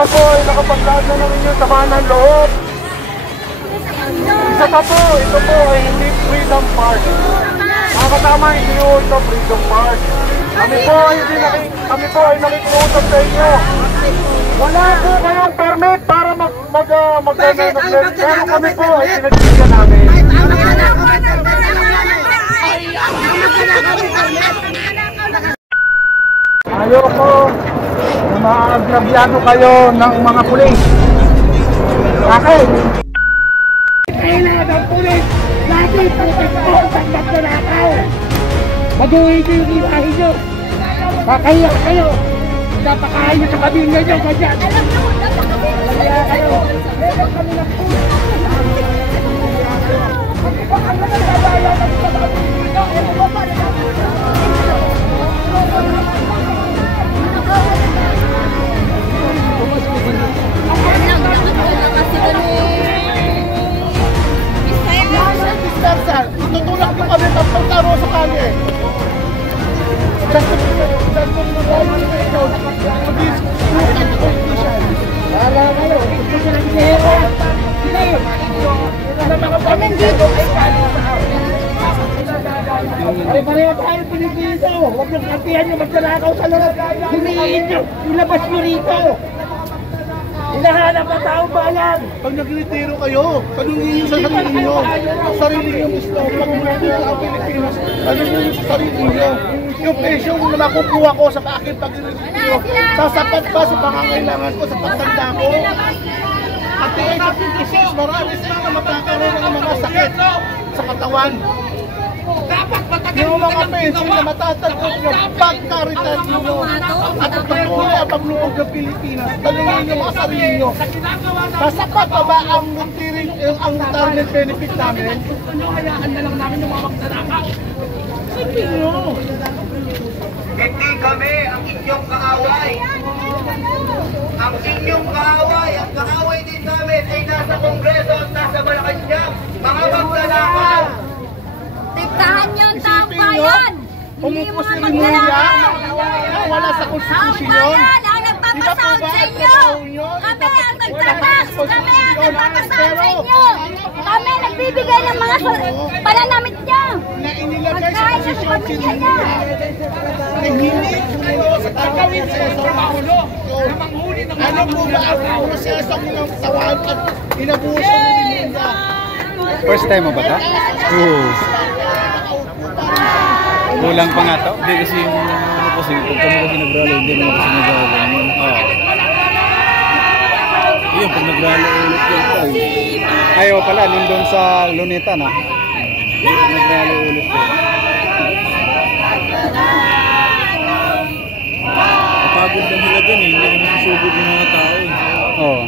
nga po ay nakapaglaan na namin yung sama ng loob. Isa pa po, ito po ay hindi Freedom Park. Nakakasama hindi po ito Freedom Park. Kami po ay nakikiusap sa inyo. Wala po kayong permit para mag-management. Pero kami po ay pinagbibigyan namin. Ayoko na maagrabyado kayo ng mga pulis. Bakit? Kailangan ng pulis lagi proteksyon sa magnanakaw. Maguhin niyo yung ilahin niyo. Kakahiya kayo. Napakain niyo sa pamilya niyo. Ganyan. Kaya kayo. Meron kami ng pulis. Tutulak ko kami ng pagkaro sa kanya. Ay, pareha tayo Pilipino. Huwag niyong kantihan niyo magsalakaw sa loob. Humiin niyo. Ilabas mo rito. Hinahanap ang taong bayan. Pag nagretiro kayo, tanungin niyo sa sarili niyo. Sarili niyo gusto. Pag nagretiro ang Pilipinas, tanungin niyo sa sarili niyo. Yung presyo na makukuha ko sa aking pag-retiro, sasapat ba sa pangangailangan ko sa pagtanda ko? At the age of 56, marami sila magkakaroon ng mga sakit sa katawan. Yung mga pension na matatagos nyo, pagkaritan nyo at pagpatuloy ang paglubog ng Pilipinas, tanungin nyo mga sarili nyo. Kasapat pa ba ang retirement benefit namin? Gusto nyo, hayaan na lang namin yung mga magsanakaw. Sige nyo. Hindi kami ang inyong kaaway. Ang inyong kaaway, ang kaaway din namin ay nasa Kongreso at nasa Malacanang. Mga magsanakaw. Tiktahan niyo ang taong bayan! Hindi yung mga magnanakaw! Wala sa konstitusyon. Ang nagpapasahod sa inyo! Kami ang nagtatas! Kami ang nagpapasahod sa inyo! Kami nagbibigay ng mga pananamit niya! Na inilagay sa Pagkain ng posisyon pamilya niya! hindi sa tagawin sa Paulo na manghuli ng ano po ba ang proseso ng tawan at inabuso nila? First time mo ba ito? Oo. Kulang pa nga ito? Hindi kasi yung ano kasi, pag kami kasi nagralo, hindi naman kasi nagralo. Yun, pag nagralo ulit yun ito. Ayaw pala, nandun sa Luneta na. Nagralo ulit yun. Kapagod lang sila dyan eh, hindi naman susugod yung mga tao eh. Oo.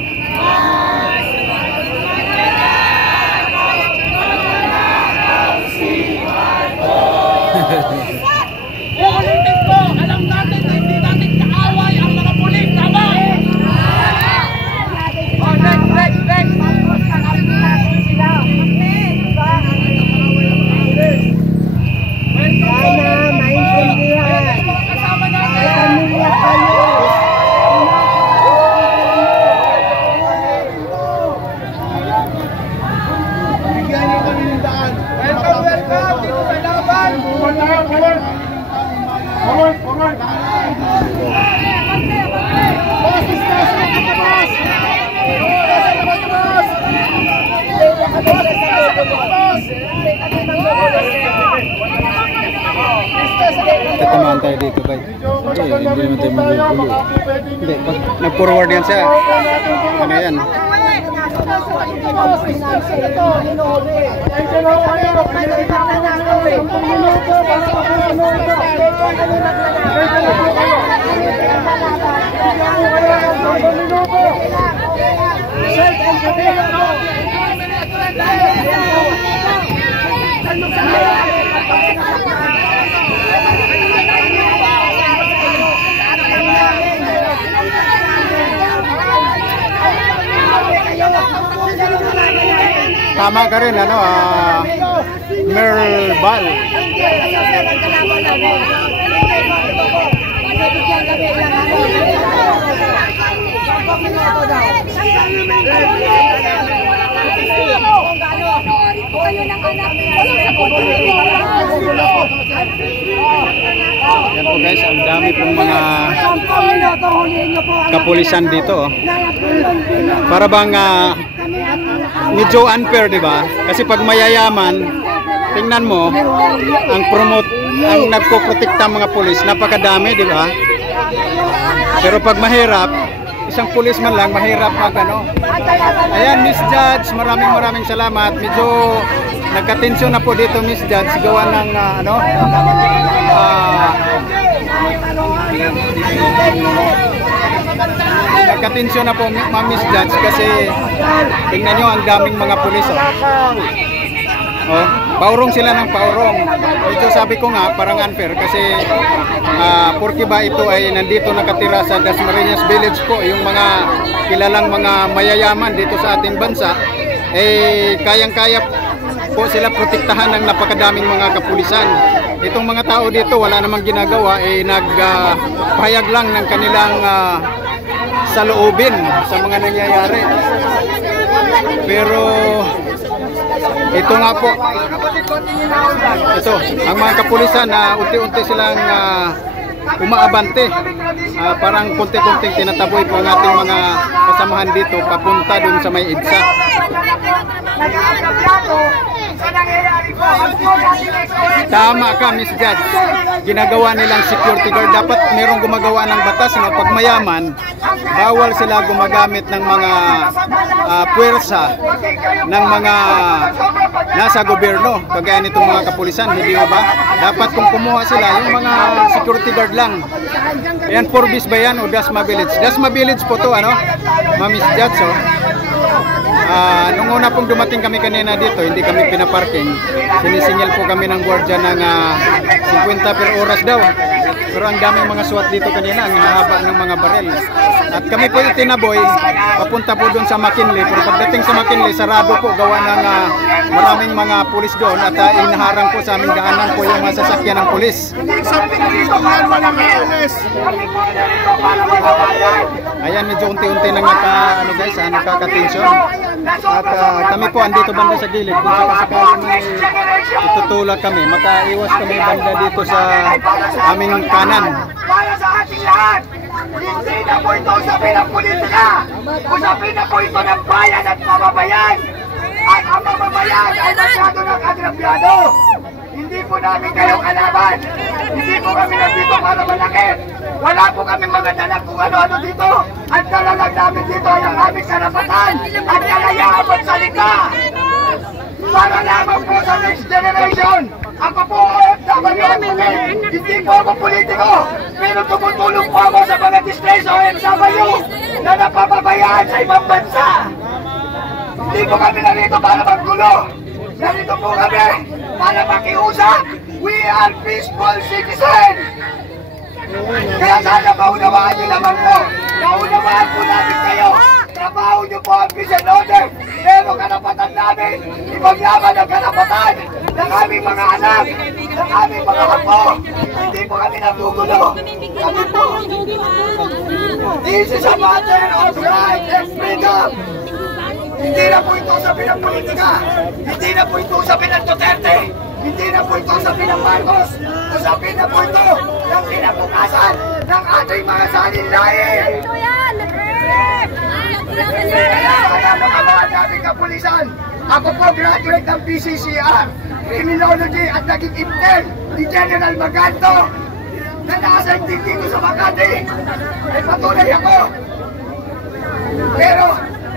Uulitin ko, alam natin na hindi natin kaaway ang mga pulis, tama? Next! Sana maintindihan. Kasama natin. Pamilya kayo. Bigyan niyo kami ng daan. Welcome! Dito sa laban! Forward! Boss! Tatamaan tayo dito kay. Hindi naman tayo magugulo. Hindi, pag nag-forward yan siya. Ano yan? Tama ka rin, ano, Merbal. Yan po guys, ang dami pong mga kapulisan dito. Para bang medyo unfair, di ba? Kasi pag mayayaman, tingnan mo, ang nagpoprotekta mga pulis, napakadami, di ba? Pero pag mahirap, isang pulis man lang, mahirap mag ano. Ayan, Miss Judge, maraming salamat. Medyo nagkatensyon na po dito, Miss Judge, gawa ng nagkatensyon na po, Ma'am Miss Judge, kasi tingnan nyo ang daming mga pulis. Paurong sila ng paurong. Ito sabi ko nga, parang unfair kasi porque ba ito ay nandito nakatira sa Dasmariñas Village po, yung mga kilalang mga mayayaman dito sa ating bansa, kayang-kaya po sila protektahan ng napakadaming mga kapulisan. Itong mga tao dito wala namang ginagawa, nagpahayag lang ng kanilang saloobin sa mga nangyayari. Pero ito nga po, ito, ang mga kapulisan na unti-unti silang umaabante. Parang konti-konting tinataboy po ang ating mga kasamahan dito papunta dun sa may EDSA. Tama ka, Miss Judge. Ginagawa nilang security guard. Dapat merong gumagawa ng batas na pag mayaman, bawal sila gumagamit ng mga puwersa ng mga nasa gobyerno. Kagaya nitong mga kapulisan, hindi ba? Dapat kung kumuha sila, yung mga security guard lang. Ayan, Forbis ba yan o Dasma Village? Dasma Village po to, ano? Miss Judge, nung una pong dumating kami kanina dito, hindi kami pinaparking. Sinisingil po kami ng gwardiya ng 50 per oras daw. Pero ang daming mga SWAT dito kanina, ang hinahaba ng mga barel. At kami po itinaboy, papunta po doon sa McKinley. Pero pagdating sa McKinley, sarado po, gawa ng maraming mga pulis doon. At inaharang po sa aming daanan po yung mga sasakyan ng pulis. Ayan, medyo unti-unti nang nakakatensyon. At kami po andito banda sa gilid. Kung sakasakali may itutulak kami, makaiwas kami banda dito sa aming kanan. Para sa ating lahat, hindi na po ito usapin ng politika. Usapin na po ito ng bayan at mamamayan. At ang mamamayan ay masyado ng agrabyado. Hindi po namin kayo kalaban. Hindi po kami nandito para malakit. Wala po kami mga dalag kung ano-ano dito. Ang dalalag namin dito ay ang aming karapatan at kalayaan magsalita. Para lamang po sa next generation. Ako po OFW, hindi po ako politiko. Pero tumutulong po ako sa mga displaced OFW na napapabayaan sa ibang bansa. Hindi po kami narito para maggulo. Narito po kami para makiusap. We are peaceful citizens. Kaya sana maunawaan nyo naman po. Maunawaan po natin kayo. Trabaho nyo po ang peace and order. Pero karapatan namin, ipaglaban ang karapatan ng aming mga anak, ng aming mga apo. Hindi po kami natugulo. Kami po. This is a matter of right and freedom. Hindi na po ito usapin ng politika. Hindi na po ito usapin ng Duterte. Hindi na po ito usapin ng Marcos. Usapin na po ito ng kinabukasan ng ating mga salinlain. Kaya mga naming kapulisan, ako po graduate ng PCCR, Criminology at naging intern ni General Maganto na nakasaintin dito sa Makati. Ay patuloy ako. Pero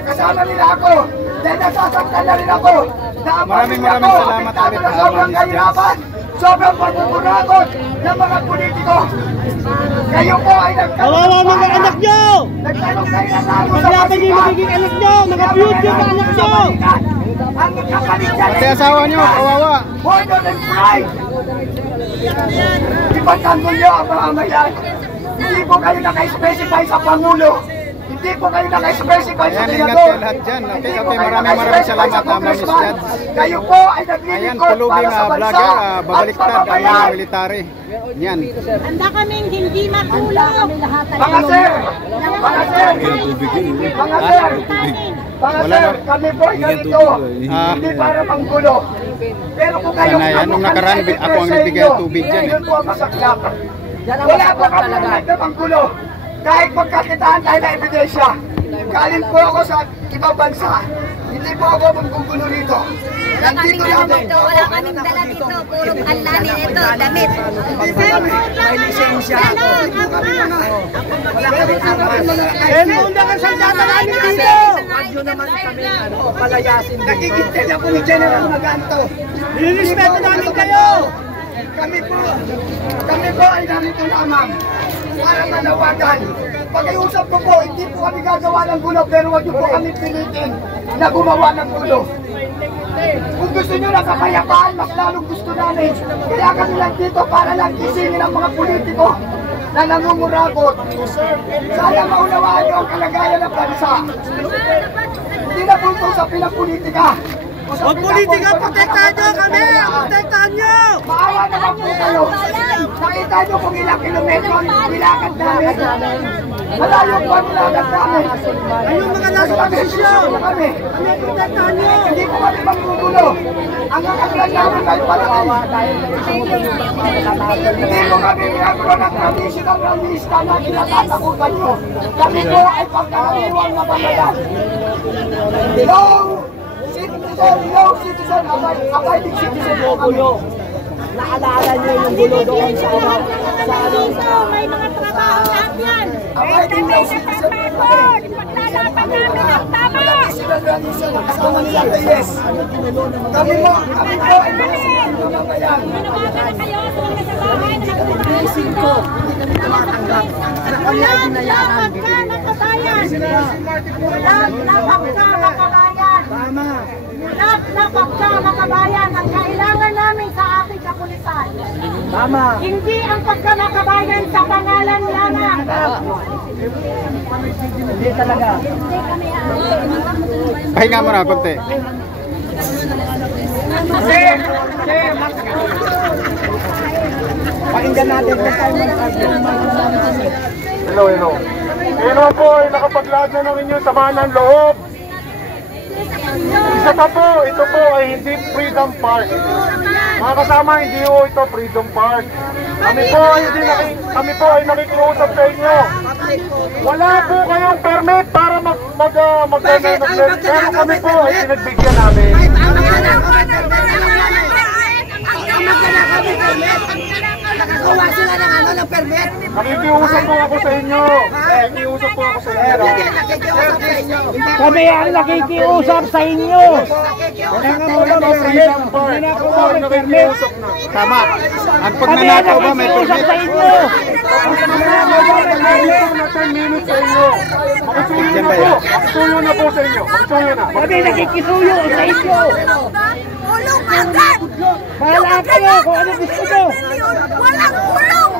kasama nila ako dahil nasasaktan na rin ako. Maraming salamat ulit sa sobrang kahirapan, sobrang pagbuburakot ng mga politiko. Kayo po ay Kawawa mga anak nyo! nagtanong kayo na tago sa Paglaban niyo yung magiging anak nyo! Naka-beauty yung anak nyo! ang kapalit dyan. Pati asawa nyo, kawawa. Honor and pride. Ipagtanggol nyo ang mga mayan. Hindi po kayo naka-specify sa Pangulo. Hindi Hindi po kayo naka-specify sa Ayan, ingat senador. kayo lahat dyan. Okay, maraming salamat, Ma'am Jad. Kayo po ay Ayan, naglilingkod pulubing para sa bansa vlogger, at babaliktad ang mga pamabayan. military. Yan. Handa kaming hindi matulog. Mga sir, mga sir, mga sir, mga Wala sir, na. kami po ay ganito. Hindi para manggulo. Pero kung kayo Sana yan, nung nakaraan, ako ang nagbigay ng tubig dyan, eh. Yun po ang masaklap. Wala po kami na manggulo. Kahit magkakitaan tayo na ebidensya. Galing po ako sa ibang bansa. Hindi po ako manggugulo rito. Nandito namin. Wala kaming dala dito. Puro alani ito, damit. May lisensya ako. Wala kami Undangan sa datan dito. Radyo naman kami, palayasin dito. Nagigitil ako ni General Maganto. Nilispeto namin kayo. Kami po ay narito lamang para manawagan. Pag-iusap ko po, hindi po kami gagawa ng gulo, pero wag niyo po kami pilitin na gumawa ng gulo. Kung gusto nyo na kapayapaan, mas lalong gusto namin. Kaya kami lang dito para lang gisingin ang mga politiko na nangungurakot. Sana maunawaan nyo ang kalagayan ng bansa. Hindi na po ito sa pinag-politika. Huwag politika, protektahan nyo kami! Protektahan nyo! Maawa naman po kayo. Nakita nyo kung ilang kilometro ang nilakad namin. Malayo po ang nilakad namin. Ayun mga nasa posisyon! Kami. Protektahan nyo! Hindi po kami maggugulo. Ang kakaglan namin ay palawa. Hindi po kami ginagawa ng traditional na lista na kinatatakutan nyo. Kami po ay pagkaraniwang na babayan. No citizen, abiding citizen po kami. Naalala nyo yung gulo doon sa May mga trabaho lahat yan. Abiding no citizen po kami. Paglalaban namin ang tama. Kasama ni Ate Yes. Kami po ay mga silang mamabayan. Nanawagan na kayo sa mga nasa bahay na nagpupulisin ko. Laban ka, makabayan! Laban ka, makabayan! Laban ka, makabayan! Ang kailangan namin sa ating kapulisan. Hindi ang pagkamakabayan sa pangalan lamang. Hindi talaga. Pahinga mo na, konti. Pakinggan natin kung tayo Hello. Pero po ay nakapaglaad na ng inyong samahan ng loob. Isa pa po, ito po ay hindi Freedom Park. Mga kasama, hindi po ito Freedom Park. Kami po ay nakikiusap sa inyo. Wala po kayong permit para mag-manifest. Pero kami po ay pinagbigyan namin. Nakagawa sila ng permit. Nakikiusap po ako sa inyo. Nakikiusap po ako sa inyo. Kami ang nakikiusap sa inyo. Freedom Park. Ako po ay nakikiusap na. Tama. Ang Kami ang pagnanakaw ba may nakikiusap permit? sa inyo. Na 10 minutes sa inyo. Makisuyo na po sa inyo. Makisuyo na. Kami nakikisuyo sa inyo. Kulong agad! Bahala kayo kung ano gusto nyo. Walang kulong!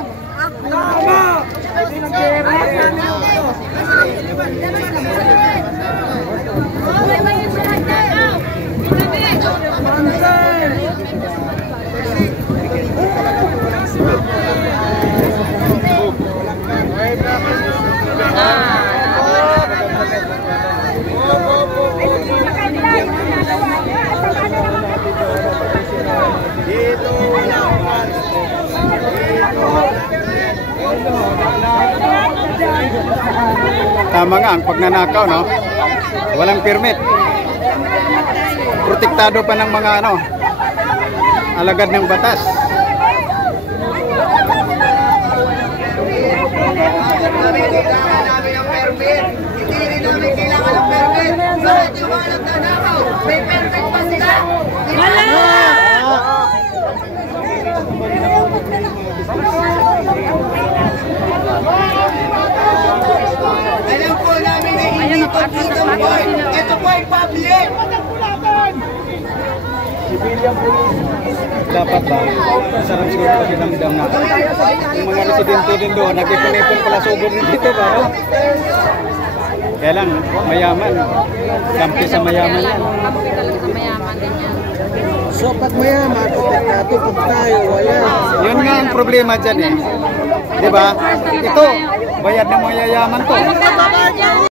Tama nga, ang pagnanakaw, no? Walang permit. Protektado pa ng mga alagad ng batas. Kailangan namin ang permit. Hindi rin namin kailangan ng permit. Bakit yung mga nagnanakaw? May permit pa sila? Alam po namin na hindi ito freedom park. Ito po ay public. Dapat ba? Sarap siguro pakinamdam na. Yung mga residente din doon, nagpipinipon pala sugod din dito ba? Kaya lang, mayaman. Kampi sa mayaman yan. Kampi talaga sa mayaman din yan. So pag mayaman, protektado, pag tayo, wala. Yun nga ang problema dyan eh. Di ba? Ito, bayad ng mayayaman to. Magkakaroon dyan.